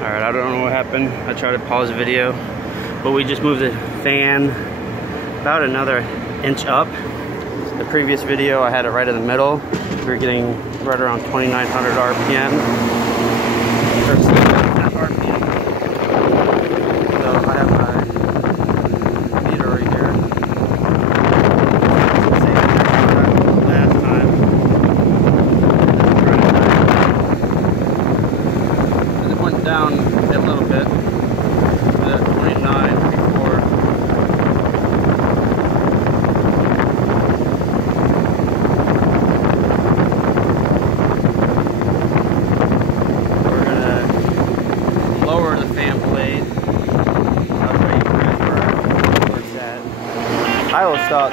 Alright, I don't know what happened. I tried to pause the video, but we just moved the fan about another inch up. The previous video, I had it right in the middle. We were getting right around 2,900 RPM. Or 700 RPM. So I have my meter right here. Same as last time. And it went down a little bit. The 29 before. We're gonna lower the fan blade. I'll show you where it's at. I always thought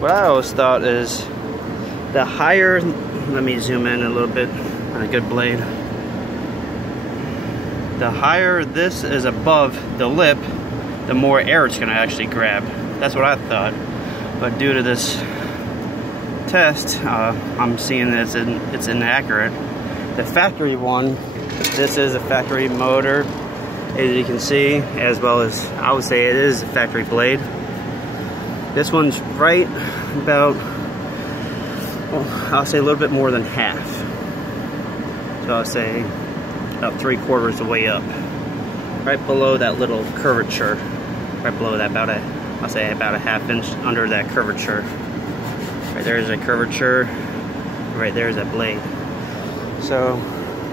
what I always thought is the higher, let me zoom in a little bit on a good blade. The higher this is above the lip, the more air it's going to actually grab. That's what I thought. But due to this test, I'm seeing that it's inaccurate. The factory one, this is a factory motor, as you can see, as well as I would say it is a factory blade. This one's right about, well, I'll say a little bit more than half. So I'll say about 3/4 the way up. Right below that little curvature. Right below that, I'll say about a ½ inch under that curvature. Right there's a curvature. Right there's that blade. So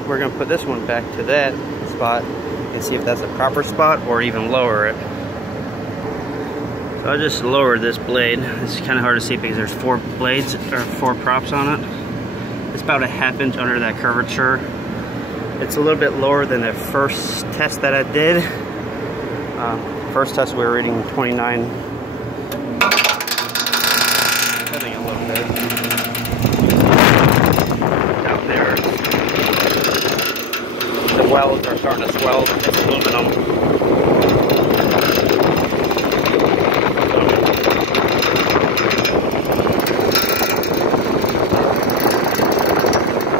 we're gonna put this one back to that spot and see if that's a proper spot or even lower it. So I just lowered this blade. It's kind of hard to see because there's 4 blades or 4 props on it. It's about a ½ inch under that curvature. It's a little bit lower than the first test that I did. First test we were reading 29. I think a little bit. Down there, the welds are starting to swell. It's aluminum.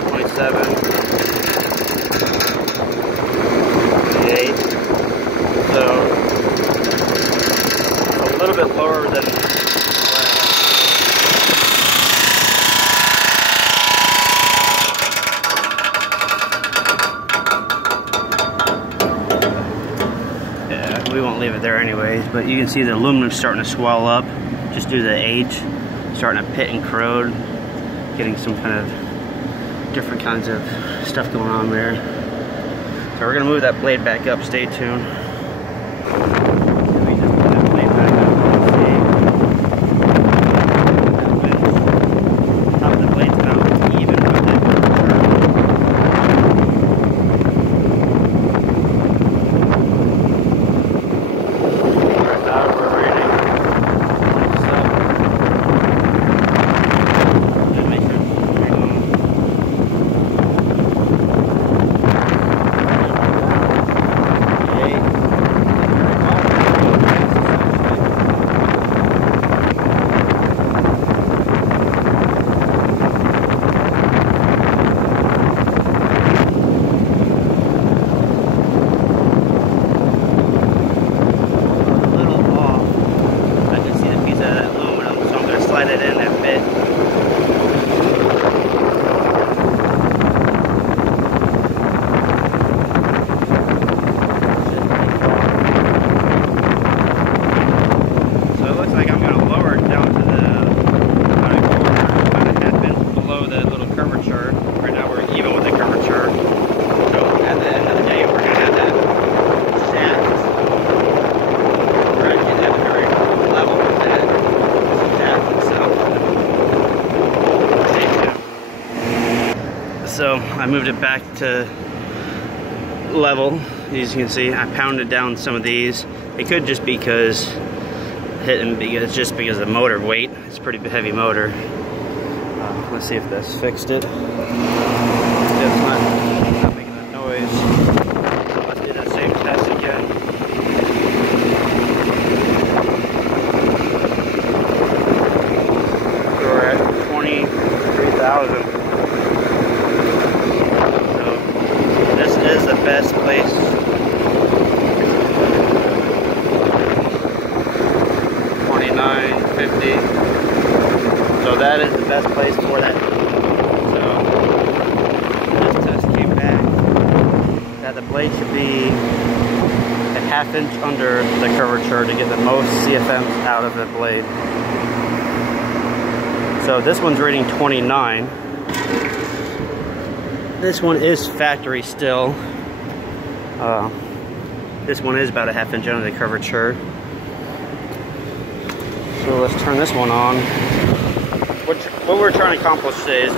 27, 28. So it's a little bit lower than we won't leave it there anyways, but you can see the aluminum's starting to swell up just due to the age, starting to pit and corrode, getting some kind of different kinds of stuff going on there. So we're gonna move that blade back up, stay tuned. We just move that blade back up, top of the blade's about even with it. It in that bit. So it looks like I'm going to lower it down to the about a ½ inch below the little curvature. Right now we're even with the curvature. So at the end of the day we're going to have that shaft. We're actually at the very level with that shaft itself. So I moved it back to level. As you can see, I pounded down some of these. It could just be because of the motor weight. It's a pretty heavy motor. Let's see if that's fixed it. It's not making that noise. Let's do that same test again. We're at 23,000. is the best place for that. So this test came back that the blade should be a ½ inch under the curvature to get the most CFMs out of the blade. So this one's reading 29. This one is factory still. This one is about a ½ inch under the curvature. So let's turn this one on. What we're trying to accomplish today is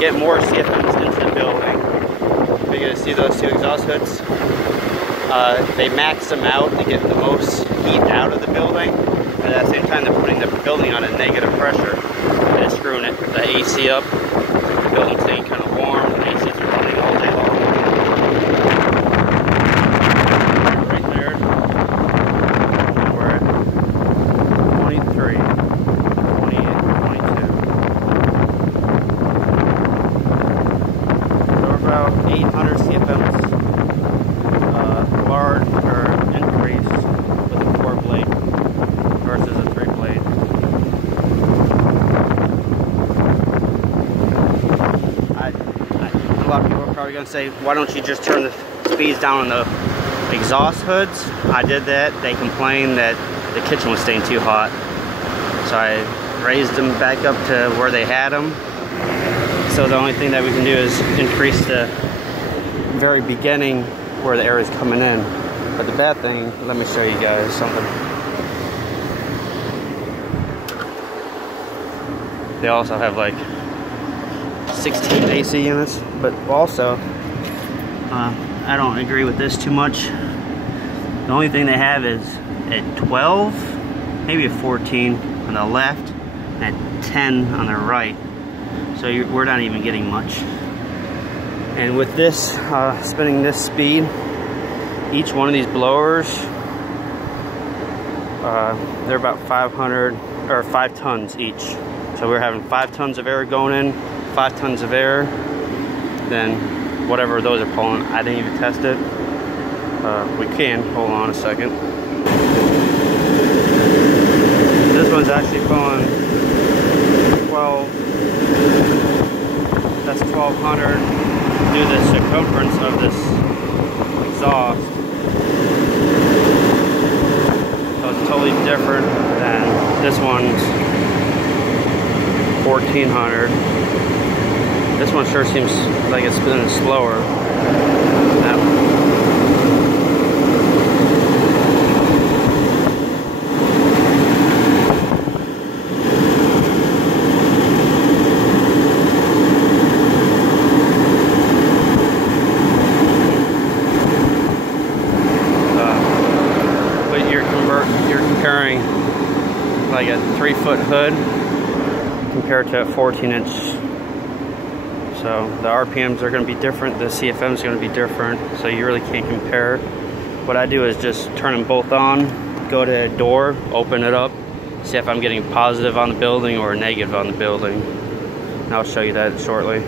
get more CFMs into the building. You're gonna see those two exhaust hoods. They max them out to get the most heat out of the building. And at the same time, they're putting the building on a negative pressure. And it's screwing the AC up. The building's staying kind of warm. The ACs are running all day long. Right there. And we're at 23, 28, 22. So we're about 800 CFMs large or increase with a 4-blade versus a 3-blade. A lot of people are probably going to say, why don't you just turn the speeds down on the exhaust hoods? I did that. They complained that the kitchen was staying too hot. So I raised them back up to where they had them. So the only thing that we can do is increase the very beginning where the air is coming in. But the bad thing, let me show you guys something. They also have like 16 AC units, but also I don't agree with this too much. The only thing they have is at 12, maybe a 14 on the left, and at 10 on the right. So we're not even getting much. And with this, spinning this speed, each one of these blowers, they're about 500 or 5 tons each. So we're having 5 tons of air going in, 5 tons of air, then whatever those are pulling. I didn't even test it. We can, hold on a second. This one's actually pulling 12, that's 1200. Do the circumference of this exhaust. So it's totally different than this one's 1400. This one sure seems like it's spinning slower. That one. You're comparing like a 3-foot hood compared to a 14-inch. So the RPMs are going to be different, the CFM is going to be different, so you really can't compare. What I do is just turn them both on, go to a door, open it up, see if I'm getting positive on the building or negative on the building. And I'll show you that shortly.